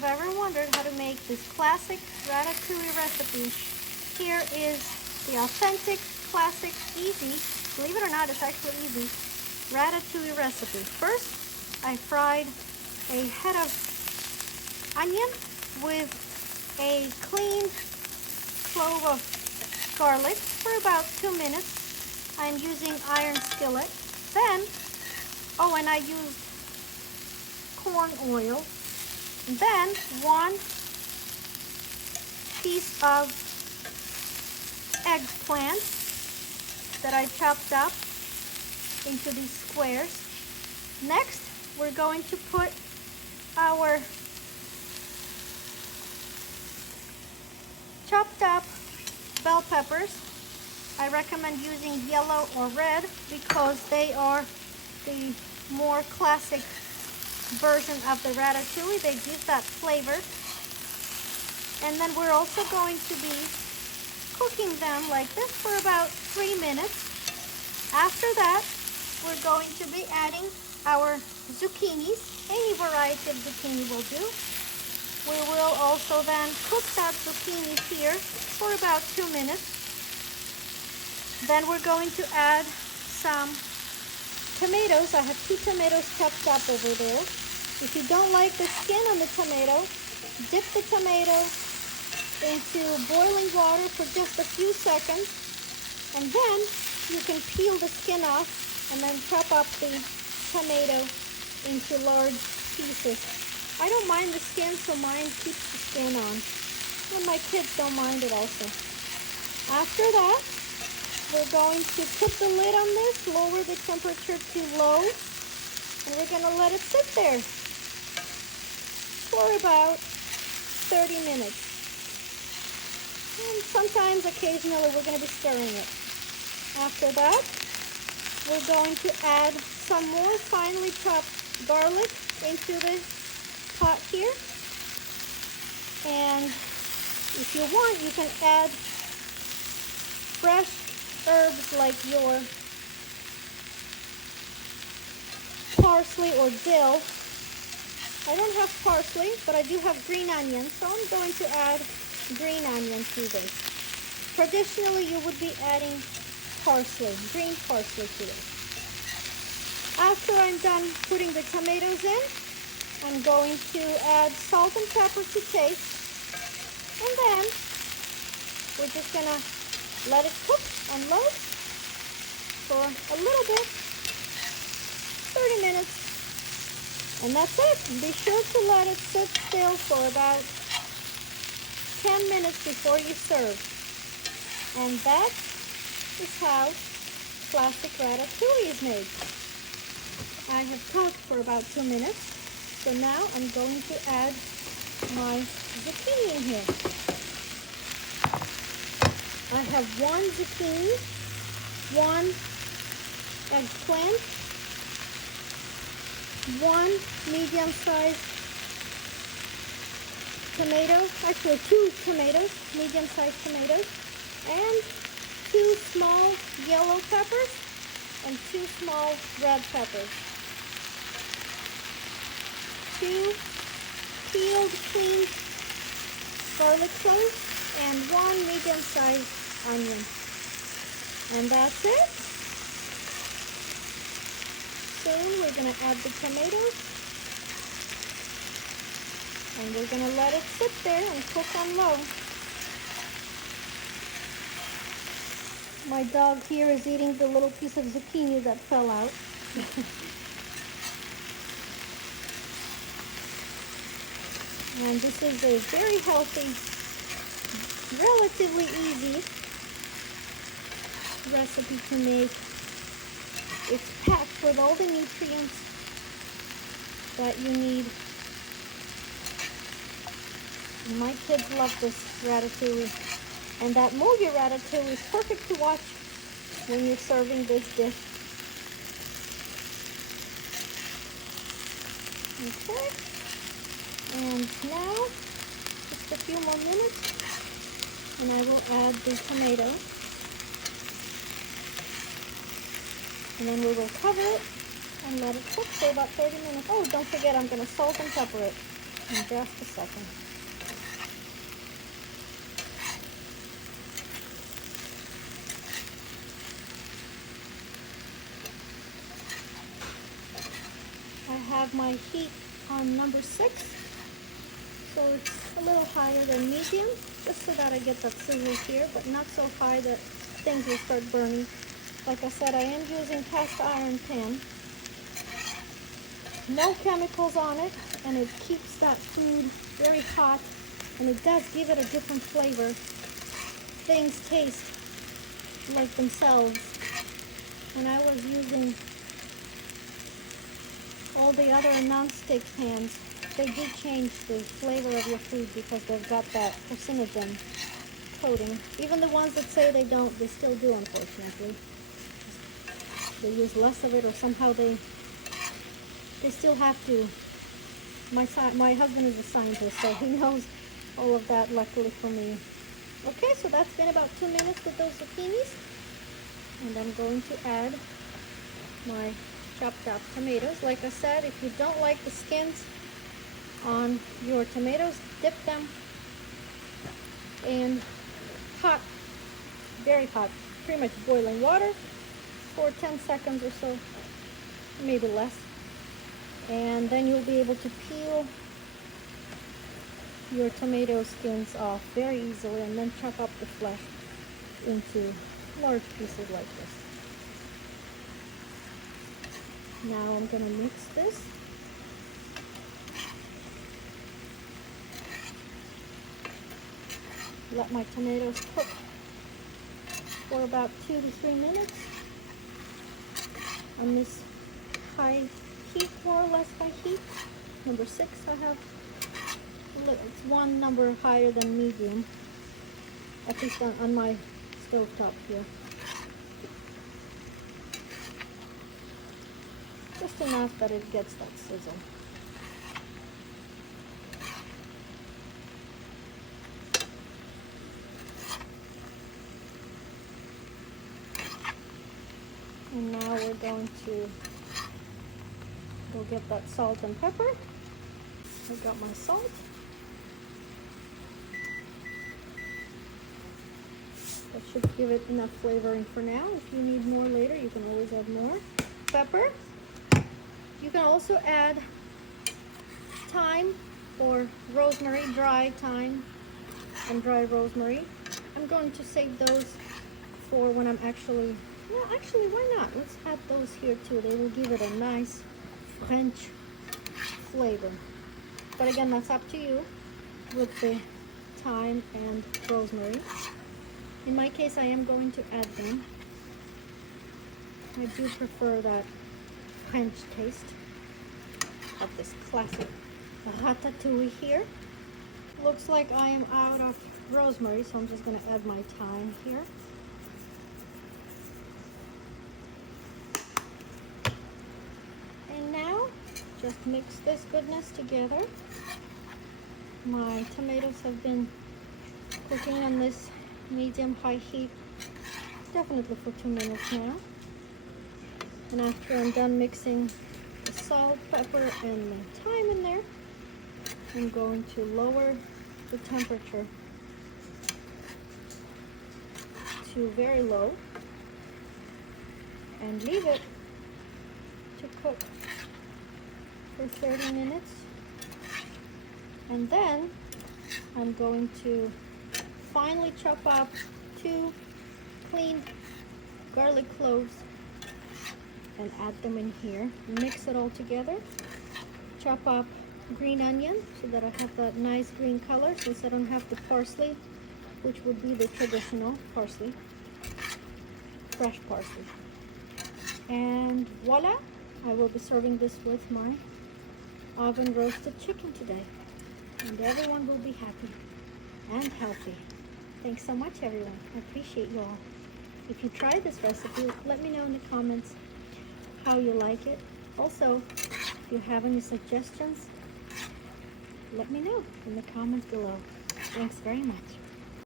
you've ever wondered how to make this classic ratatouille recipe, here is the authentic, classic, easy, believe it or not, it's actually easy, ratatouille recipe. First, I fried a head of onion with a cleaned clove of garlic for about 2 minutes. I'm using iron skillet. Then, oh, and I used corn oil. Then 1 piece of eggplant that I chopped up into these squares. Next, we're going to put our chopped up bell peppers. I recommend using yellow or red because they are the more classic version of the ratatouille. They give that flavor. And then we're also going to be cooking them like this for about 3 minutes. After that, we're going to be adding our zucchinis. Any variety of zucchini will do. We will also then cook that zucchini here for about 2 minutes. Then we're going to add some tomatoes. I have 2 tomatoes chopped up over there. If you don't like the skin on the tomato, dip the tomato into boiling water for just a few seconds, and then you can peel the skin off and then chop up the tomato into large pieces. I don't mind the skin, so mine keeps the skin on. And my kids don't mind it also. After that, we're going to put the lid on this, lower the temperature to low, and we're going to let it sit there for about 30 minutes. And sometimes, occasionally, we're going to be stirring it. After that, we're going to add some more finely chopped garlic into the pot here. And if you want, you can add fresh herbs like your parsley or dill. I don't have parsley, but I do have green onions, so I'm going to add green onion to this. Traditionally, you would be adding parsley, green parsley to this. After I'm done putting the tomatoes in, I'm going to add salt and pepper to taste, and then we're just gonna let it cook on low for a little bit, 30 minutes, and that's it. Be sure to let it sit still for about 10 minutes before you serve. And that is how classic ratatouille is made. I have cooked for about 2 minutes, so now I'm going to add my zucchini in here. I have 1 zucchini, 1 eggplant, 1 medium-sized tomato, actually 2 tomatoes, medium-sized tomatoes, and 2 small yellow peppers and 2 small red peppers. 2 peeled, cleaned garlic cloves, and 1 medium-sized onion. And that's it. Soon we're going to add the tomatoes, and we're going to let it sit there and cook on low. My dog here is eating the little piece of zucchini that fell out. And this is a very healthy, relatively easy recipe to make. It's packed with all the nutrients that you need. My kids love this ratatouille. And that movie Ratatouille is perfect to watch when you're serving this dish. Okay. And now, just a few more minutes, and I will add the tomato. And then we will cover it and let it cook for about 30 minutes. Oh, don't forget, I'm going to salt and pepper it. in just a second. I have my heat on number 6, so it's a little higher than medium, just so that I get that sizzle here, but not so high that things will start burning. Like I said, I am using cast iron pan. No chemicals on it, and it keeps that food very hot, and it does give it a different flavor. Things taste like themselves. When I was using all the other non-stick pans, they do change the flavor of your food because they've got that carcinogen coating. Even the ones that say they don't, they still do, unfortunately. They use less of it, or somehow they still have to. My husband is a scientist, so he knows all of that, luckily for me. Okay, so that's been about 2 minutes with those zucchinis. And I'm going to add my chopped up tomatoes. Like I said, if you don't like the skins on your tomatoes, dip them in hot, very hot, pretty much boiling water for 10 seconds or so, maybe less. And then you'll be able to peel your tomato skins off very easily, and then chop up the flesh into large pieces like this. Now I'm going to mix this. Let my tomatoes cook for about 2 to 3 minutes on this high heat, more or less high heat. Number 6, I have, it's one number higher than medium, at least on my stove top here. Just enough that it gets that sizzle. And now we're going to go get that salt and pepper. I've got my salt. That should give it enough flavoring for now. If you need more later, you can always add more. Pepper. You can also add thyme or rosemary, dry thyme and dry rosemary. I'm going to save those for when I'm actually, well, actually, why not? Let's add those here too. They will give it a nice French flavor. But again, that's up to you with the thyme and rosemary. In my case, I am going to add them. I do prefer that French taste of this classic ratatouille here. Looks like I am out of rosemary, so I'm just going to add my thyme here. And now, just mix this goodness together. My tomatoes have been cooking on this medium-high heat, definitely for 2 minutes now. And after I'm done mixing the salt, pepper, and the thyme in there, I'm going to lower the temperature to very low and leave it to cook for 30 minutes. And then I'm going to finely chop up 2 clean garlic cloves and add them in here. Mix it all together. Chop up green onion so that I have that nice green color, since I don't have the parsley, which would be the traditional parsley, fresh parsley. And voila, I will be serving this with my oven roasted chicken today. And everyone will be happy and healthy. Thanks so much, everyone. I appreciate you all. If you try this recipe, let me know in the comments how you like it. Also, if you have any suggestions, let me know in the comments below. Thanks very much.